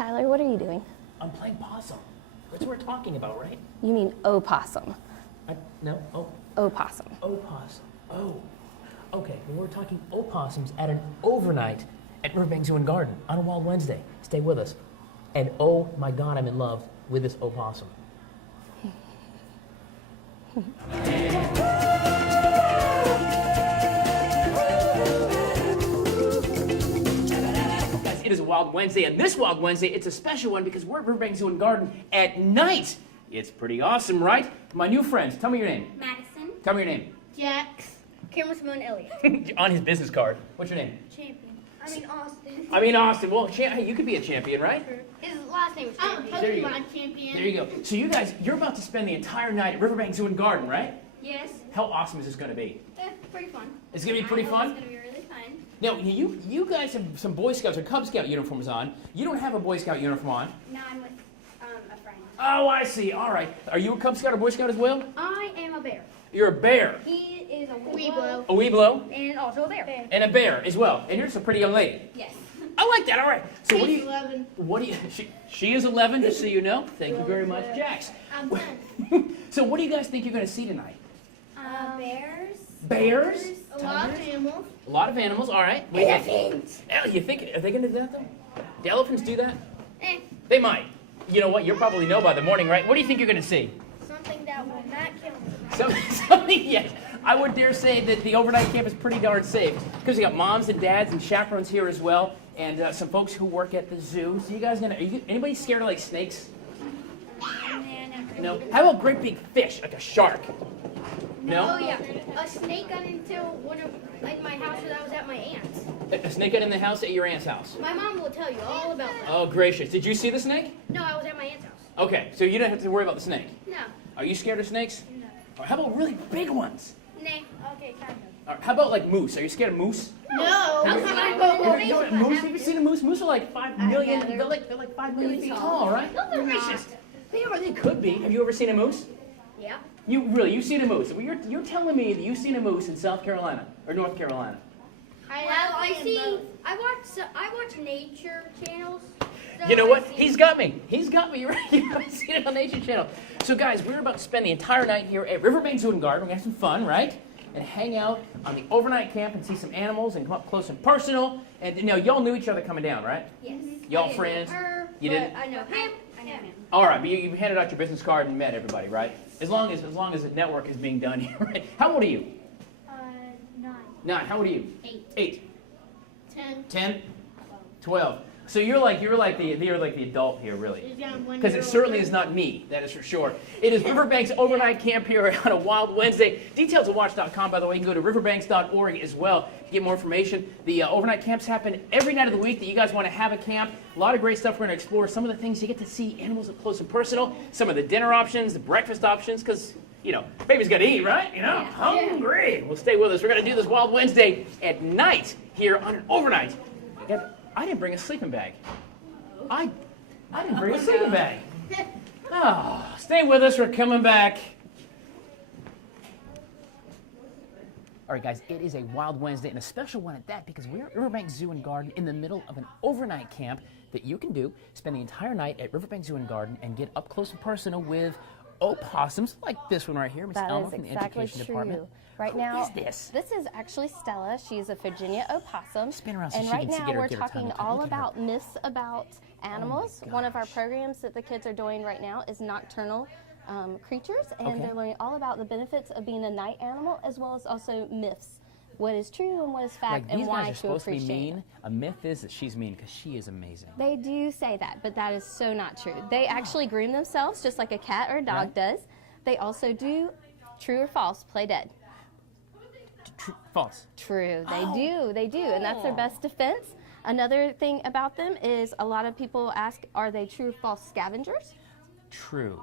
Tyler, what are you doing? I'm playing possum. That's what we're talking about, right? You mean opossum. No? Oh. Opossum. Opossum. Oh. Okay, well, we're talking opossums at an overnight at Riverbanks Zoo and Garden on a Wild Wednesday. Stay with us. And oh my God, I'm in love with this opossum. Guys, it is a Wild Wednesday, and this Wild Wednesday, it's a special one because we're at Riverbanks Zoo and Garden at night. It's pretty awesome, right? My new friends, tell me your name. Madison. Tell me your name. Jax. Cameron Simone Elliott. On his business card. What's your name? Champion. Austin. Austin. Well, hey, you could be a champion, right? His last name is Champion. There you go. Champion. There you go. So you guys, you're about to spend the entire night at Riverbanks Zoo and Garden, right? Yes. How awesome is this going to be? Pretty fun. It's going to be pretty fun? It's going to be really fun. Now, you guys have some Boy Scouts or Cub Scout uniforms on. You don't have a Boy Scout uniform on. No, I'm with a friend. Oh, I see. All right. Are you a Cub Scout or Boy Scout as well? I am a bear. You're a bear. He is a weeblo. A weeblo? And also a bear. And a bear as well. And you're just a pretty young lady. Yes. I like that. All right. So He's 11. What do you? She is 11, just so you know. Thank you very much, Jax. I'm 10. So what do you guys think you're going to see tonight? Bears. Bears? A lot of animals. A lot of animals. All right. Elephants. You think are they going to do that though? Do elephants do that? Eh. They might. You know what? You'll probably know by the morning, right? What do you think you're going to see? Something that will not kill me. Something. Yeah. I would dare say that the overnight camp is pretty darn safe because we got moms and dads and chaperones here as well, and some folks who work at the zoo. So you guys anybody scared of like snakes? No. How about great big fish like a shark? No. Oh yeah, a snake got into in my house when I was at my aunt's. A snake got in the house at your aunt's house. My mom will tell you all about that. Oh gracious! Did you see the snake? No, I was at my aunt's house. Okay, so you don't have to worry about the snake. No. Are you scared of snakes? No. Or how about really big ones? Nah. Okay, kind of. Or how about like moose? Are you scared of moose? No. How about moose? Have you seen a moose? Moose are like 5 million. They're like 5 million feet tall, right? No, they're not. They could be. Have you ever swatched a moose? Yeah. You've seen a moose? Well, you're telling me that you've seen a moose in South Carolina or North Carolina? I watch nature channels. So You know what? He's got me. You're right. I've seen it on Nature Channel. So guys, we're about to spend the entire night here at Riverbanks Zoo and Garden. We're going to have some fun, right? And hang out on the overnight camp and see some animals and come up close and personal. And y'all knew each other coming down, right? Yes. Y'all friends? You didn't? I know him. I know him. All right, but you handed out your business card and met everybody, right? As long as the network is being done here, right? How old are you? 9. 9. How old are you? 8. 8. 10. 10. 12. So you're like the adult here, really. Because it certainly is not me, that is for sure. It is Riverbanks overnight camp here on a Wild Wednesday. Details at WACH.com, by the way. You can go to riverbanks.org as well to get more information. The overnight camps happen every night of the week that you guys want to have a camp. A lot of great stuff we're going to explore. Some of the things you get to see animals up close and personal. Some of the dinner options, the breakfast options, because, baby's got to eat, right? Hungry. Well, stay with us. We're going to do this Wild Wednesday at night here on an overnight. I didn't bring a sleeping bag. I didn't bring a sleeping bag. Oh, stay with us. We're coming back. All right, guys, it is a Wild Wednesday, and a special one at that, because we're at Riverbanks Zoo and Garden in the middle of an overnight camp that you can do. Spend the entire night at Riverbanks Zoo and Garden and get up close and personal with opossums like this one right here, Miss Elma from the Education Department. Right Who now, is this? This is actually Stella. She's a Virginia opossum. Spin around so and she right can see, now get her we're time talking to all look at her. about myths about animals. One of our programs that the kids are doing right now is nocturnal creatures, and they're learning all about the benefits of being a night animal, as well as also myths. What is true and what is fact, and why to appreciate. These guys are supposed to be mean. A myth is that she's mean because she is amazing. They do say that, but that is so not true. They actually groom themselves just like a cat or a dog does. They also do true or false, play dead. False. True, they do, and that's their best defense. Another thing about them is a lot of people ask, are they true or false scavengers? True.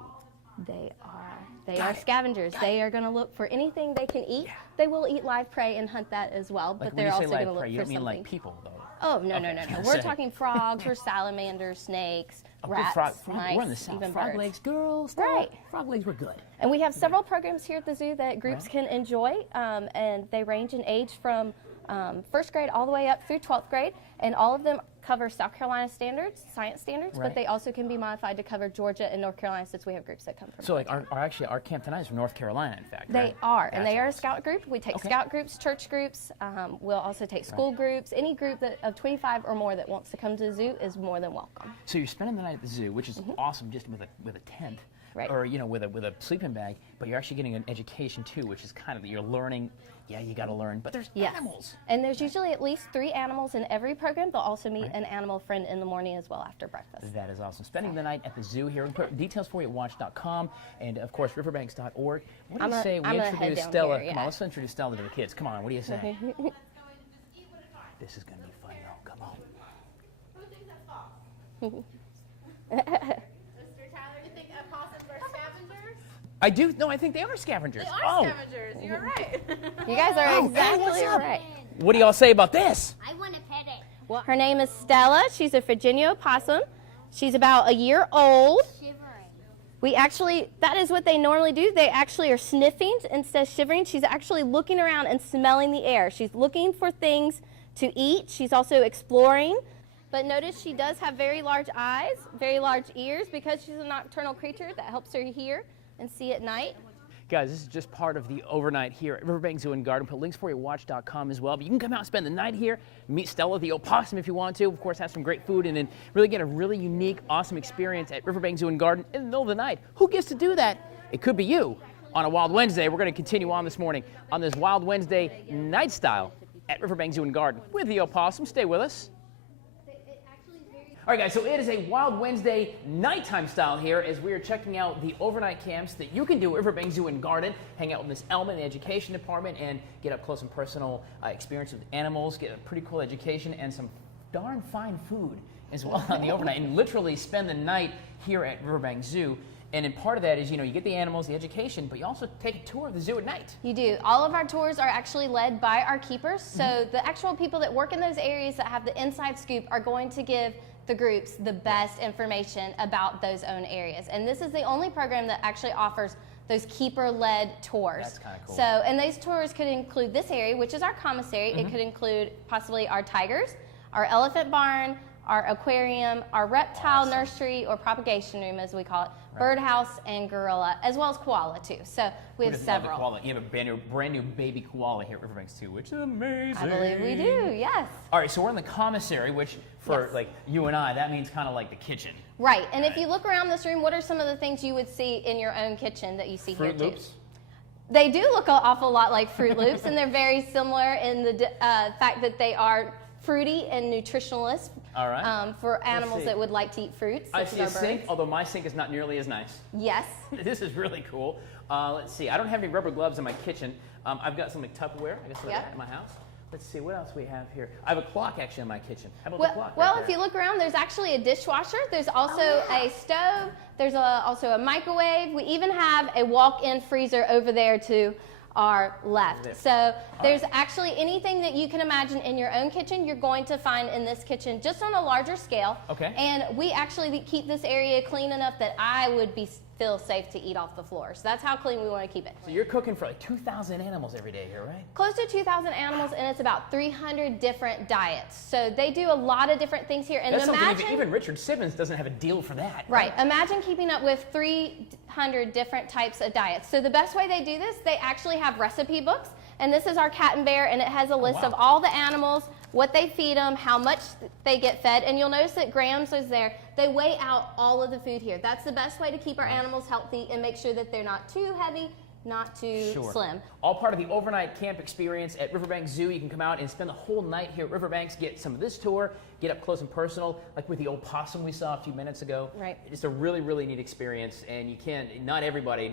They are. They are scavengers. They are going to look for anything they can eat. They will eat live prey and hunt that as well, but they're also going to look for something. You don't mean like people, though. Oh, no. We're talking frogs, we're salamanders, snakes, rats, mice, we're in the South. even Frog birds. legs, girls. Right. Frog legs were good. And we have several programs here at the zoo that groups can enjoy, and they range in age from 1st grade all the way up through 12th grade, and all of them cover South Carolina standards, science standards, Right. but they also can be modified to cover Georgia and North Carolina since we have groups that come from. So like our camp tonight is from North Carolina, in fact. They right? are, and That's they are a awesome. scout group. We take Okay. scout groups, church groups. We'll also take school groups. Any group of 25 or more that wants to come to the zoo is more than welcome. So you're spending the night at the zoo, which is awesome, just with a tent, Right. or with a sleeping bag. But you're actually getting an education too, which is kind of you're learning. Yeah, you got to learn, but there's Yes. animals. And there's usually at least 3 animals in every program. They'll also meet an animal friend in the morning as well after breakfast. That is awesome. Spending the night at the zoo here. We'll put details for you at WACH.com and of course Riverbanks.org. What do you say we I'm gonna head introduce down Stella? here, Come yeah. on, let's introduce Stella to the kids. Come on, what do you say? This is gonna be fun, y'all. Come on. Mr. Tyler, you think opossums are scavengers? I do. No, I think they are scavengers. They are oh. scavengers. You're right. You guys are Oh, hey, exactly what's up? right. What do y'all say about this? I want to pet it. Well, her name is Stella. She's a Virginia opossum. She's about a year old. Shivering. That is what they normally do. They actually are sniffing instead of shivering. She's actually looking around and smelling the air. She's looking for things to eat. She's also exploring. But notice she does have very large eyes, very large ears, because she's a nocturnal creature that helps her hear and see at night. Guys, this is just part of the overnight here at Riverbanks Zoo and Garden. Put links for you at WACH.com as well. But you can come out and spend the night here, meet Stella the opossum if you want to. Of course, have some great food and then really get a really unique, awesome experience at Riverbanks Zoo and Garden in the middle of the night. Who gets to do that? It could be you on a Wild Wednesday. We're going to continue on this morning on this Wild Wednesday night style at Riverbanks Zoo and Garden with the opossum. Stay with us. All right, guys, so it is a Wild Wednesday nighttime style here as we are checking out the overnight camps that you can do at Riverbanks Zoo and Garden, hang out with Miss Elma in the education department, and get up close and personal experience with animals, get a pretty cool education, and some darn fine food as well on the overnight, and literally spend the night here at Riverbanks Zoo. And in part of that is, you get the animals, the education, but you also take a tour of the zoo at night. You do. All of our tours are actually led by our keepers. So the actual people that work in those areas that have the inside scoop are going to give the groups the best information about those own areas. And this is the only program that actually offers those keeper-led tours. That's kinda cool. So, and those tours could include this area, which is our commissary. It could include possibly our tigers, our elephant barn, our aquarium, our reptile nursery, or propagation room as we call it, birdhouse, and gorilla, as well as koala too. So we have Who doesn't love the several. koala? You have a brand new baby koala here at Riverbanks too, which is amazing. I believe we do, yes. All right, so we're in the commissary, which for Yes. like you and I, that means kind of like the kitchen. Right, and if you look around this room, what are some of the things you would see in your own kitchen that you see here Fruit too? Loops. They do look an awful lot like Fruit Loops, and they're very similar in the fact that they are fruity and nutritionalist All right. for animals see. that would like to eat fruits. I such see a as our sink, birds. although my sink is not nearly as nice. Yes. This is really cool. Let's see. I don't have any rubber gloves in my kitchen. I've got some like Tupperware. I guess like Yep. that in my house. Let's see what else we have here. I have a clock actually in my kitchen. How about the Well, clock? well right if there? you look around, there's actually a dishwasher. There's also a stove. There's also a microwave. We even have a walk-in freezer over there to our left. There. So there's actually anything that you can imagine in your own kitchen, you're going to find in this kitchen, just on a larger scale. Okay. And we actually keep this area clean enough that I would feel safe to eat off the floor. So that's how clean we want to keep it. So you're cooking for like 2,000 animals every day here, right? Close to 2,000 animals, and it's about 300 different diets. So they do a lot of different things here. And That's something imagine, even Richard Simmons doesn't have a deal for that. right, imagine keeping up with 300 different types of diets. So the best way they do this, they actually have recipe books. And this is our cat and bear, and it has a list of all the animals, what they feed them, how much they get fed. And you'll notice that Graham's is there. They weigh out all of the food here. That's the best way to keep our animals healthy and make sure that they're not too heavy, not too slim. All part of the overnight camp experience at Riverbanks Zoo. You can come out and spend the whole night here at Riverbanks, get some of this tour, get up close and personal, like with the opossum we saw a few minutes ago. Right. It's a really, really neat experience, and you can't, not everybody,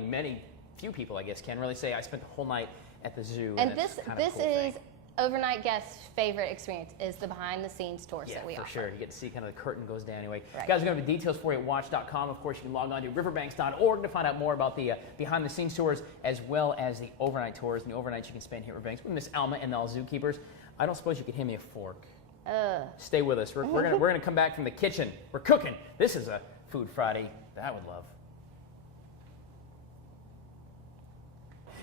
few people I guess, can really say I spent the whole night at the zoo. And that's this kind of a cool is thing. overnight guests' favorite experience is the behind the scenes tours Yeah, that we for offer. sure. You get to see kind of the curtain goes down anyway. Right. Guys, we're going to have the details for you at watch.com. Of course, you can log on to riverbanks.org to find out more about the behind the scenes tours as well as the overnight tours and the overnights you can spend here at Riverbanks with Miss Alma and all zookeepers. I don't suppose you could hand me a fork. Stay with us. We're gonna come back from the kitchen. We're cooking. This is a Food Friday that I would love.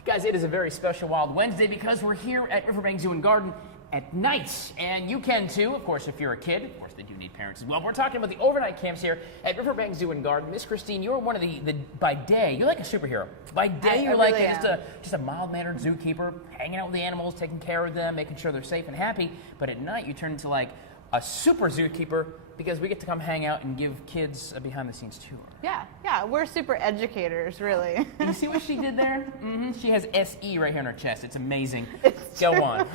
Guys, it is a very special Wild Wednesday because we're here at Riverbanks Zoo and Garden at night. And you can too, of course, if you're a kid. Of course, they do need parents as well. We're talking about the overnight camps here at Riverbanks Zoo and Garden. Miss Christine, you're one of the by day, you're like a superhero. By day, you're like just a mild-mannered zookeeper, hanging out with the animals, taking care of them, making sure they're safe and happy. But at night, you turn into like a super zookeeper because we get to come hang out and give kids a behind-the-scenes tour. Yeah, we're super educators, really. You see what she did there? She has SE right here on her chest. It's amazing. Go on.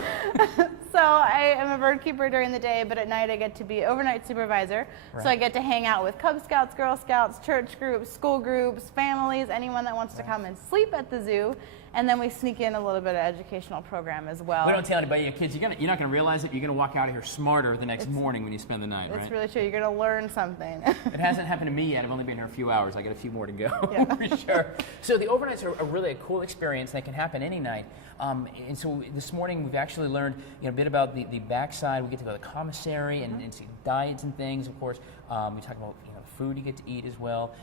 So I am a bird keeper during the day, but at night I get to be overnight supervisor. Right. So I get to hang out with Cub Scouts, Girl Scouts, church groups, school groups, families, anyone that wants to come and sleep at the zoo. And then we sneak in a little bit of educational program as well. We don't tell anybody, kids, you're not going to realize it. You're going to walk out of here smarter the next morning when you spend the night, right? It's really true. You're going to learn something. It hasn't happened to me yet. I've only been here a few hours. I got a few more to go, Yeah. for sure. So the overnights are really a cool experience. They can happen any night. And so this morning we've actually learned a bit about the backside. We get to go to the commissary and see diets and things, of course. We talk about the food you get to eat as well.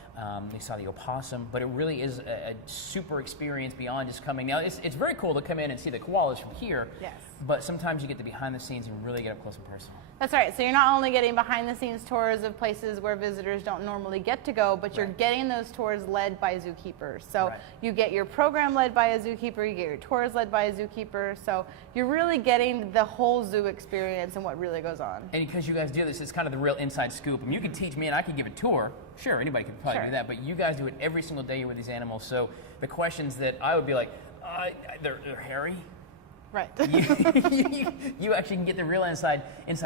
We saw the opossum, but it really is a super experience beyond just coming. Now, it's very cool to come in and see the koalas from here, Yes. but sometimes you get the behind the scenes and really get up close and personal. That's right. So you're not only getting behind the scenes tours of places where visitors don't normally get to go, but you're getting those tours led by zookeepers. So you get your program led by a zookeeper, you get your tours led by a zookeeper. So you're really getting the whole zoo experience and what really goes on. And because you guys do this, it's kind of the real inside scoop. I mean, you can teach me and I can give a tour. Sure, anybody can probably do that, but you guys do it every single day you're with these animals. So the questions that I would be like, they're hairy. Right. You actually can get the real inside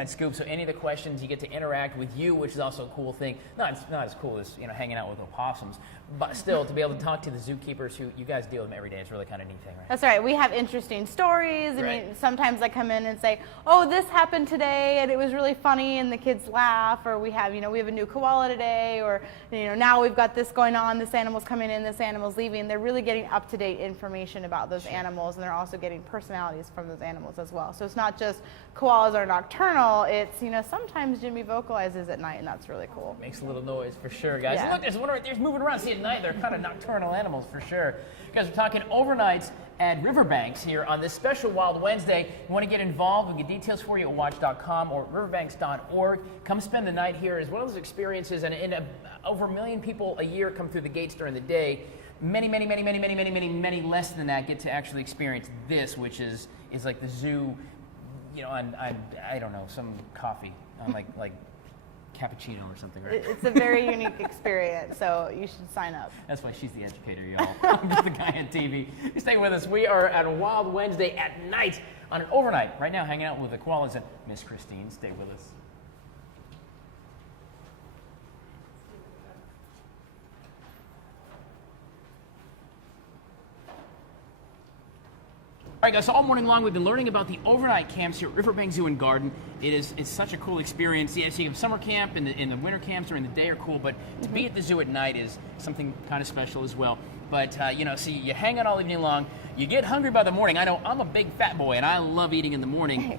scoop. So any of the questions, you get to interact with you, which is also a cool thing. Not as cool as hanging out with opossums, but still to be able to talk to the zookeepers who you guys deal with them every day is really kind of a neat thing, right? That's right. We have interesting stories. I mean, sometimes I come in and say, "Oh, this happened today, and it was really funny," and the kids laugh. Or we have, we have a new koala today, or now we've got this going on. This animal's coming in. This animal's leaving. They're really getting up-to-date information about those animals, and they're also getting personalities from those animals as well. So it's not just koalas are nocturnal. It's sometimes Jimmy vocalizes at night, and that's really cool. Makes a little noise for sure, guys. Yeah. Look, there's one right there's moving around. See, at night they're kind of nocturnal animals for sure. You guys are talking overnights at Riverbanks here on this special Wild Wednesday. You want to get involved? We get details for you at WACH.com or riverbanks.org. Come spend the night here as one of those experiences, and over 1 million people a year come through the gates during the day. Many less than that get to actually experience this, which is like the zoo, on I don't know, some coffee, on like cappuccino or something, right? It's a very unique experience, so you should sign up. That's why she's the educator, y'all. I'm just the guy on TV. You stay with us. We are at a Wild Wednesday at night on an overnight. Right now, hanging out with the koalas and Miss Christine. Stay with us. All right, guys, so all morning long we've been learning about the overnight camps here at Riverbanks Zoo and Garden. It's such a cool experience. Yeah, so you have summer camp and the winter camps during the day are cool, but to be at the zoo at night is something kind of special as well. But, so you hang out all evening long. You get hungry by the morning. I know I'm a big fat boy, and I love eating in the morning.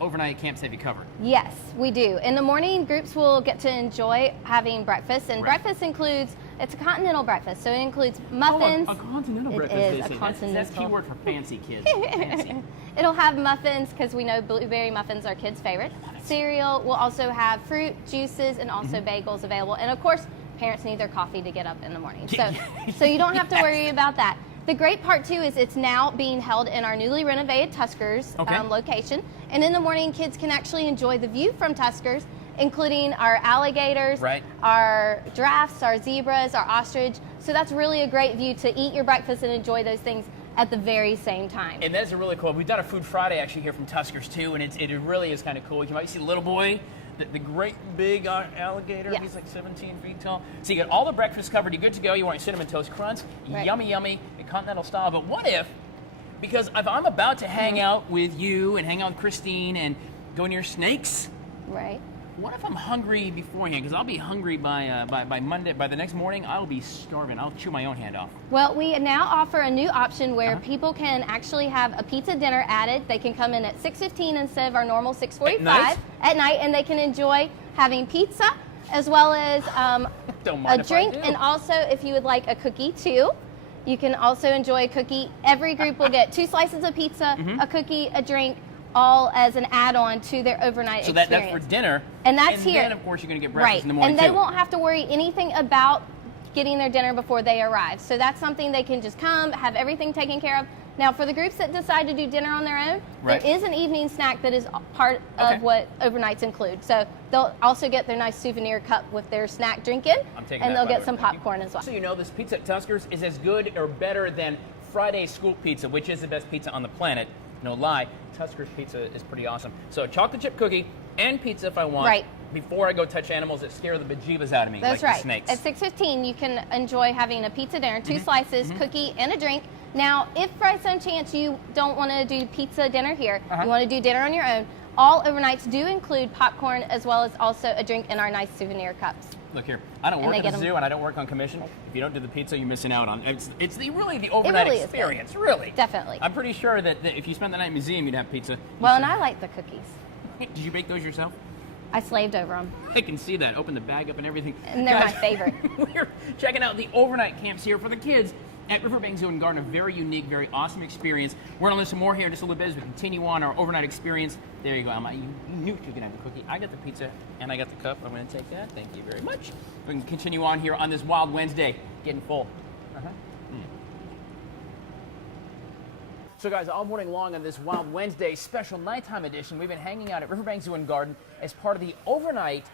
Overnight camps have you covered. Yes, we do. In the morning, groups will get to enjoy having breakfast, and breakfast includes, it's a continental breakfast, so it includes muffins. Oh, a continental breakfast. It is they a say. continental. That's key word for fancy kids. Fancy. It'll have muffins, because we know blueberry muffins are kids' favorite. Cereal. We'll also have fruit, juices, and also bagels available. And of course, parents need their coffee to get up in the morning. So you don't have to worry about that. The great part, too, is it's now being held in our newly renovated Tuskers location. And in the morning, kids can actually enjoy the view from Tuskers, including our alligators, our giraffes, our zebras, our ostrich. So that's really a great view to eat your breakfast and enjoy those things at the very same time. And that's a really cool. We've done a Food Friday actually here from Tuskers, too, and it really is kind of cool. You might see the little boy, the great big alligator. Yes. He's like 17 feet tall. So you got all the breakfast covered. You're good to go. You want your Cinnamon Toast Crunch. Yummy, yummy, continental style. But what if, because if I'm about to hang out with you and hang out with Christine and go near snakes, what if I'm hungry beforehand? Because I'll be hungry by Monday. By the next morning, I'll be starving. I'll chew my own hand off. Well, we now offer a new option where people can actually have a pizza dinner added. They can come in at 6:15 instead of our normal 6:45 at night, and they can enjoy having pizza as well as a drink, and also if you would like a cookie too. You can also enjoy a cookie. Every group will get 2 slices of pizza, a cookie, a drink, all as an add-on to their overnight So experience. that's for dinner. And that's here. And then, of course, you're going to get breakfast Right. in the morning, And they too. won't have to worry anything about getting their dinner before they arrive. So that's something they can just come, have everything taken care of. Now, for the groups that decide to do dinner on their own, Right. there is an evening snack that is part Okay. of what overnights include. So they'll also get their nice souvenir cup with their snack drink in, I'm taking and that, they'll by get the some way. Thank you. popcorn as well. So you know, this pizza at Tuskers is as good or better than Friday's school pizza, which is the best pizza on the planet. No lie, Tuskers pizza is pretty awesome. So chocolate chip cookie and pizza if I want. Right. Before I go touch animals that scare the bejeebus out of me, That's like right. the snakes. At 6:15, you can enjoy having a pizza dinner, two Mm-hmm. slices, cookie, and a drink. Now, if by some chance you don't want to do pizza dinner here, Uh-huh. you want to do dinner on your own, all overnights do include popcorn as well as also a drink in our nice souvenir cups. Look here, I don't work they at get the 'em. zoo and I don't work on commission. If you don't do the pizza, you're missing out on it's really the overnight really is good. experience, really. Definitely. I'm pretty sure that if you spent the night in the museum, you'd have pizza. Well, and I like the cookies. Did you bake those yourself? I slaved over them, I can see that. Open the bag up and everything. and they're my Guys, favorite. We're checking out the overnight camps here for the kids at Riverbanks Zoo and Garden. A very unique, very awesome experience. We're going to listen more here in just a little bit as we continue on our overnight experience. There you go. You knew you could have the cookie. I got the pizza and I got the cup. I'm going to take that. Thank you very much. We can continue on here on this Wild Wednesday, getting full. So guys, all morning long on this Wild Wednesday special nighttime edition, we've been hanging out at Riverbanks Zoo and Garden as part of the overnight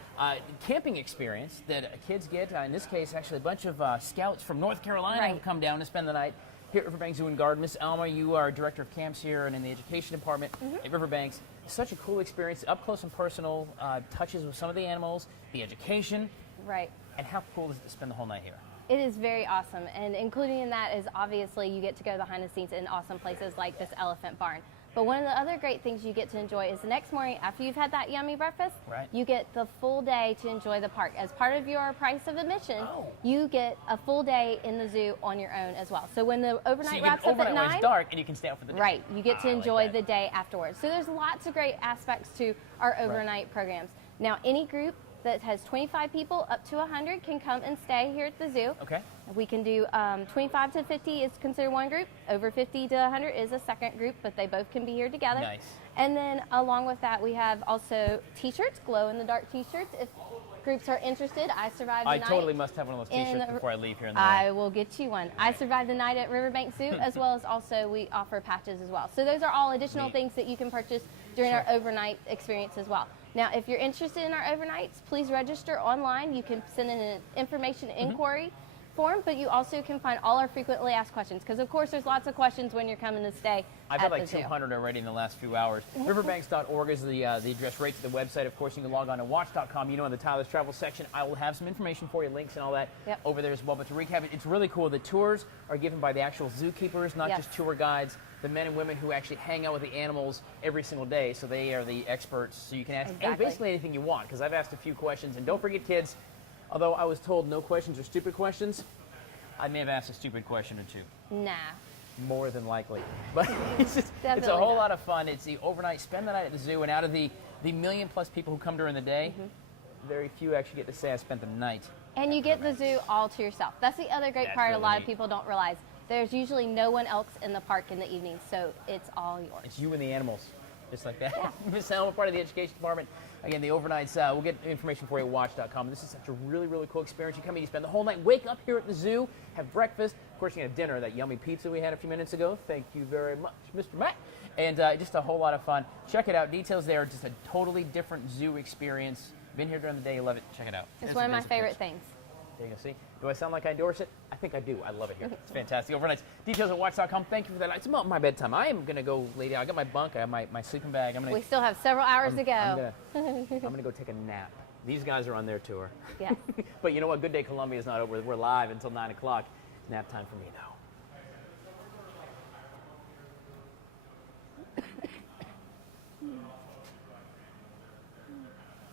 camping experience that kids get. In this case, actually a bunch of scouts from North Carolina Right. have come down to spend the night here at Riverbanks Zoo and Garden. Miss Alma, you are director of camps here and in the education department at Riverbanks. It's such a cool experience, up close and personal, touches with some of the animals, the education, Right. and how cool is it to spend the whole night here? It is very awesome, and including in that is obviously you get to go behind the scenes in awesome places like this elephant barn. But one of the other great things you get to enjoy is the next morning after you've had that yummy breakfast, Right. you get the full day to enjoy the park. As part of your price of admission, Oh. you get a full day in the zoo on your own as well. So when the So overnight you wraps get up at overnight when 9, it's dark and you can stay out for the day. right, you get to I like enjoy that. the day afterwards. So there's lots of great aspects to our overnight programs. Now, any group that has 25 people up to 100 can come and stay here at the zoo. Okay. We can do 25 to 50 is considered one group. Over 50 to 100 is a second group, but they both can be here together. Nice. And then along with that, we have also T-shirts, glow-in-the-dark T-shirts. If groups are interested, I survived the I night. totally must have one of those in T-shirts the- before I leave here in the I night. will get you one. I survived the night at Riverbanks Zoo, as well as also we offer patches as well. So those are all additional Neat. things that you can purchase during our overnight experience as well. Now, if you're interested in our overnights, please register online. You can send in an information inquiry form, but you also can find all our frequently asked questions, because of course there's lots of questions when you're coming to stay I've at had the like zoo. 200 already in the last few hours. Riverbanks.org is the address right to the website. Of course, you can log on to WACH.com. You know, in the Tyler's Travel section, I will have some information for you, links and all that Yep. over there as well. But to recap it, it's really cool. The tours are given by the actual zookeepers, not Yes. just tour guides. The men and women who actually hang out with the animals every single day, so they are the experts. So you can ask Exactly. basically anything you want, because I've asked a few questions. And don't forget, kids, although I was told no questions are stupid questions, I may have asked a stupid question or two. Nah. More than likely. But it's a Definitely whole not. lot of fun. It's the overnight, spend the night at the zoo, and out of the million plus people who come during the day, very few actually get to say I spent the night. And you get the zoo all to yourself. That's the other great That's part a really lot neat. of people don't realize. There's usually no one else in the park in the evening, so it's all yours. It's you and the animals, just like that. Miss Alma, part of the education department. Again, the overnights, we'll get information for you at watch.com. This is such a really, really cool experience. You come in, you spend the whole night, wake up here at the zoo, have breakfast. Of course, you have dinner, that yummy pizza we had a few minutes ago. Thank you very much, Mr. Matt. And just a whole lot of fun. Check it out. Details there. Just a totally different zoo experience. Been here during the day. You love it. Check it out. It's There's one of a my visit favorite page. things. There you go. See? Do I sound like I endorse it? I think I do. I love it here. It's fantastic. Overnights. Details at watch.com. Thank you for that. It's about my bedtime. I am going to go lay down. I got my bunk. I have my sleeping bag. I'm We going still have several hours to go. I'm gonna go take a nap. These guys are on their tour. Yes. But you know what? Good Day Columbia is not over. We're live until 9 o'clock. Nap time for me, though.